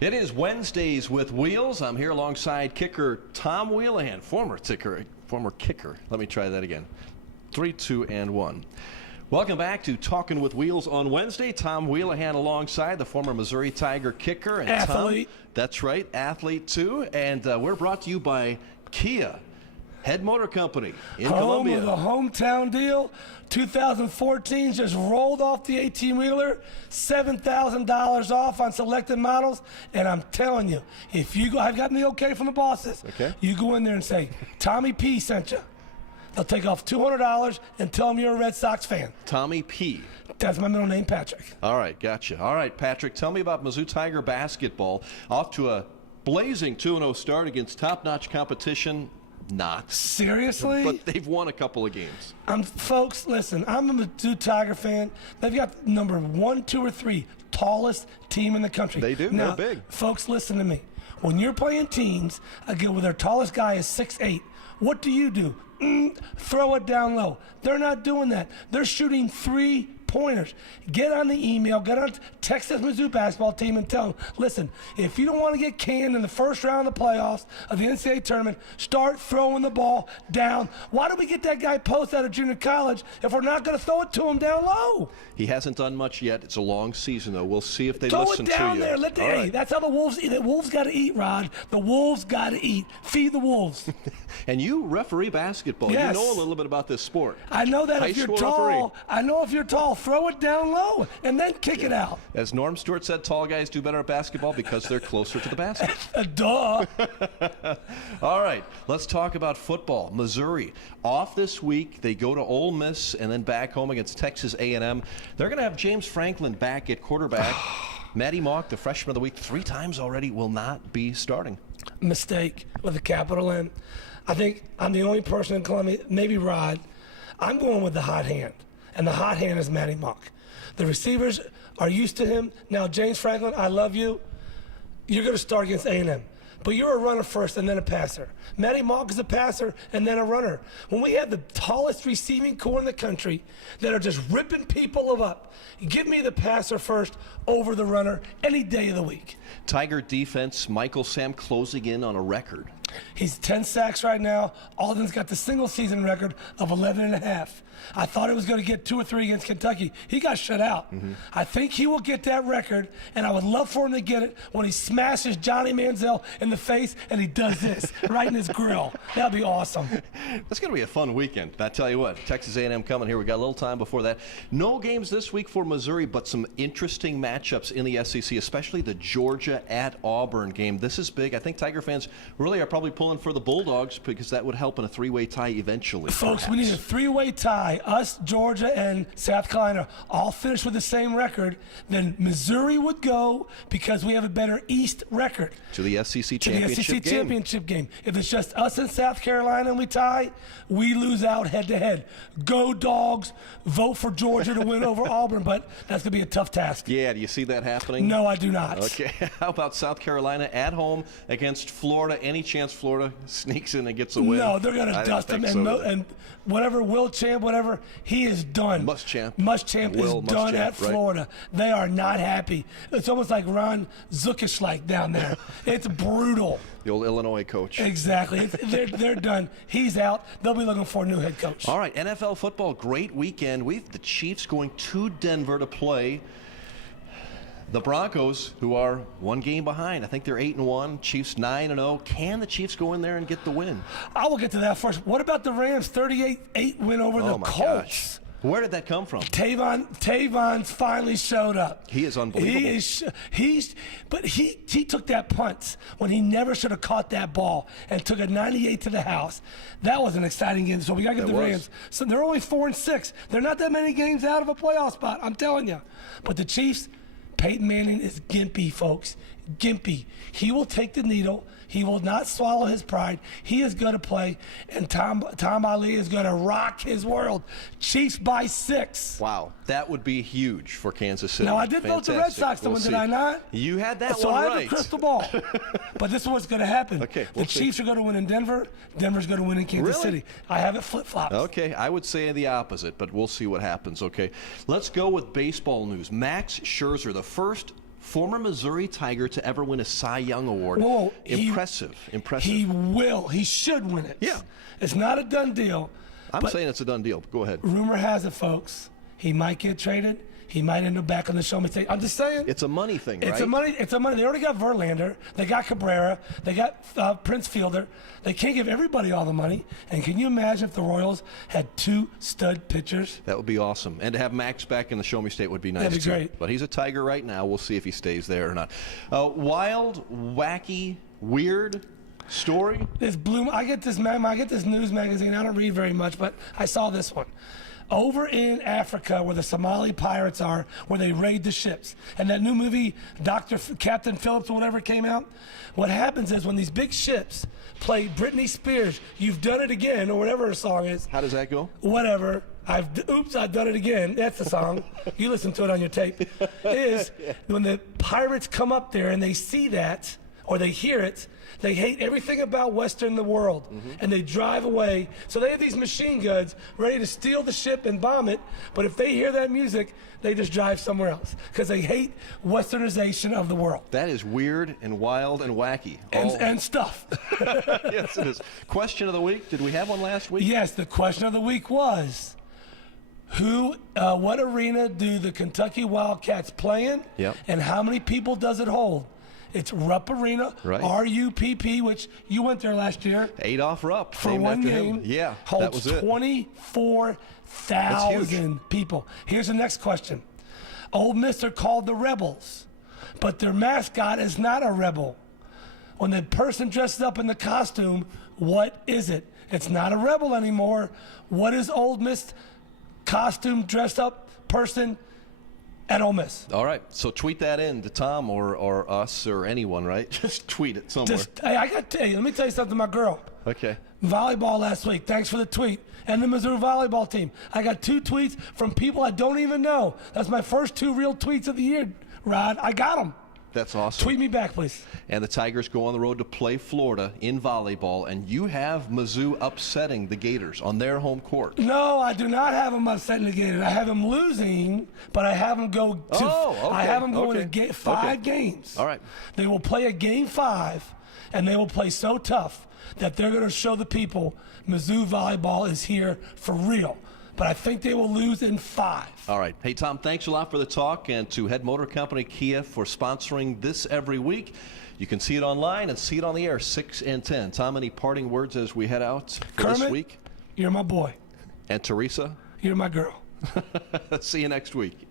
It is Wednesdays with Wheels. I'm here alongside kicker Tom Wheelahan, former kicker. Let me try that again. 3, 2, and 1. Welcome back to Talking with Wheels on Wednesday. Tom Wheelahan alongside the former Missouri Tiger kicker. And athlete. Tom, that's right, athlete too. And we're brought to you by Kia, Head Motor Company in Columbia. Home of the hometown deal. 2014 just rolled off the 18-wheeler, $7,000 off on selected models. And I'm telling you, if you go, I've gotten the okay from the bosses. Okay. You go in there and say, Tommy P sent you. They'll take off $200 and tell them you're a Red Sox fan. Tommy P. That's my middle name, Patrick. All right, gotcha. All right, Patrick, tell me about Mizzou Tiger basketball. Off to a blazing 2-0 start against top-notch competition. Not. Seriously? But they've won a couple of games. Folks, listen, I'm a Mizzou Tiger fan. They've got number 1, 2, or 3 tallest team in the country. They do. Now, they're big. Folks, listen to me. When you're playing teams, again, where their tallest guy is 6'8", what do? Throw it down low. They're not doing that. They're shooting 3-pointers. Get on the email, get on Texas Mizzou basketball team and tell them, listen, if you don't want to get canned in the first round of the playoffs of the NCAA tournament, start throwing the ball down. Why do we get that guy post out of junior college if we're not going to throw it to him down low? He hasn't done much yet. It's a long season, though. We'll see if they throw listen it down to there. you. Hey, that's how the Wolves eat. The Wolves got to eat, Rod. The Wolves got to eat. Feed the Wolves. And you referee basketball. Yes. You know a little bit about this sport. I know that. If you're tall, referee. I know if you're tall, throw it down low and then kick it out. As Norm Stewart said, tall guys do better at basketball because they're closer to the basket. Duh. All right, let's talk about football. Missouri off this week. They go to Ole Miss and then back home against Texas A&M. They're going to have James Franklin back at quarterback. Matty Mock, the freshman of the week, 3 times already, will not be starting. Mistake with a capital M. I think I'm the only person in Columbia, maybe Rod. I'm going with the hot hand, and the hot hand is Matty Mock. The receivers are used to him. Now, James Franklin, I love you. You're going to start against A&M. But you're a runner first and then a passer. Matty Mock is a passer and then a runner. When we have the tallest receiving core in the country that are just ripping people up, give me the passer first over the runner any day of the week. Tiger defense, Michael Sam closing in on a record. He's 10 sacks right now. Alden's got the single season record of 11.5. I thought it was going to get 2 or 3 against Kentucky. He got shut out. I think he will get that record, and I would love for him to get it when he smashes Johnny Manziel in the face and he does this right in his grill. That'd be awesome. That's going to be a fun weekend. I tell you what, Texas A&M coming here. We got a little time before that. No games this week for Missouri, but some interesting matchups in the SEC, especially the Georgia at Auburn game. This is big. I think Tiger fans really are probably pulling for the Bulldogs because that would help in a 3-way tie eventually. Folks, perhaps. we need a 3-way tie. Us, Georgia, and South Carolina all finish with the same record. Then Missouri would go because we have a better East record. To the SEC championship game. If it's just us and South Carolina and we tie, we lose out head-to-head. Go Dogs. Vote for Georgia to win over Auburn, but that's going to be a tough task. Yeah, do you see that happening? No, I do not. Okay, how about South Carolina at home against Florida? Any chance Florida sneaks in and gets a win? No, they're going to dust him. And whatever, Will Champ, whatever, he is done. Muschamp is done at Florida. Right. They are not happy. It's almost like Ron Zuckisch down there. It's brutal. The old Illinois coach. Exactly. They're done. He's out. They'll be looking for a new head coach. All right, NFL football, great weekend. We've the Chiefs going to Denver to play the Broncos, who are 1 game behind. I think they're 8-1. Chiefs 9-0. Can the Chiefs go in there and get the win? I will get to that first. What about the Rams' 38-8 win over the Colts? Gosh. Where did that come from? Tavon's finally showed up. He is unbelievable. But he took that punt when he never should have caught that ball and took a 98 to the house. That was an exciting game. So we got to get the Rams. So they're only 4-6. They're not that many games out of a playoff spot, I'm telling you. But the Chiefs, Peyton Manning is gimpy, folks. Gimpy. He will take the needle. He will not swallow his pride. He is going to play, and Tom Ali is going to rock his world. Chiefs by 6. Wow, that would be huge for Kansas City. Now, I did vote the Red Sox to win, did I not? You had that so one right. So I have a crystal ball. But this is what's going to happen. Okay, the Chiefs are going to win in Denver. Denver's going to win in Kansas City. I have it flip-flopped. Okay, I would say the opposite, but we'll see what happens, okay? Let's go with baseball news. Max Scherzer, the first former Missouri Tiger to ever win a Cy Young Award. Whoa, impressive. He will. He should win it. Yeah. It's not a done deal. I'm saying it's a done deal. Go ahead. Rumor has it, folks, he might get traded. He might end up back on the show me state. I'm just saying. It's a money thing, right? It's a money. They already got Verlander. They got Cabrera. They got Prince Fielder. They can't give everybody all the money. And can you imagine if the Royals had 2 stud pitchers? That would be awesome. And to have Max back in the Show Me State would be nice, That'd be too. great. But he's a Tiger right now. We'll see if he stays there or not. Wild, wacky, weird story. This I get this news magazine. I don't read very much, but I saw this one. Over in Africa, where the Somali pirates are, where they raid the ships, and that new movie, Captain Phillips or whatever came out. What happens is when these big ships play Britney Spears, "You've Done It Again," or whatever her song is. How does that go? Whatever. I've done it again. That's the song. You listen to it on your tape. Is when the pirates come up there and they see that, or they hear it, they hate everything about Western the world, and they drive away. So they have these machine guns ready to steal the ship and bomb it, but if they hear that music, they just drive somewhere else because they hate Westernization of the world. That is weird and wild and wacky. And stuff. Yes, it is. Question of the week. Did we have one last week? Yes, the question of the week was, what arena do the Kentucky Wildcats play in, Yep. and how many people does it hold? It's Rupp Arena, Right. RUPP, which you went there last year. Adolph Rupp. For named one after game, him. Yeah, holds that was it. 24,000 people. Here's the next question. Ole Miss are called the Rebels, but their mascot is not a rebel. When the person dresses up in the costume, what is it? It's not a rebel anymore. What is Ole Miss costume dressed up person at Ole Miss? All right, so tweet that in to Tom or us or anyone, right? Just tweet it somewhere. Hey, I got to tell you, let me tell you something, my girl. Okay. Volleyball last week. Thanks for the tweet. And the Missouri volleyball team. I got 2 tweets from people I don't even know. That's my first 2 real tweets of the year, Rod. I got them. That's awesome. Tweet me back, please. And the Tigers go on the road to play Florida in volleyball, and you have Mizzou upsetting the Gators on their home court. No, I do not have them upsetting the Gators. I have them losing, but I have them go to. I have them going to 5 games. All right. They will play a game 5, and they will play so tough that they're going to show the people Mizzou volleyball is here for real. But I think they will lose in 5. All right. Hey, Tom, thanks a lot for the talk, and to Head Motor Company Kia for sponsoring this every week. You can see it online and see it on the air, 6 and 10. Tom, any parting words as we head out for Kermit, this week? You're my boy. And Teresa? You're my girl. See you next week.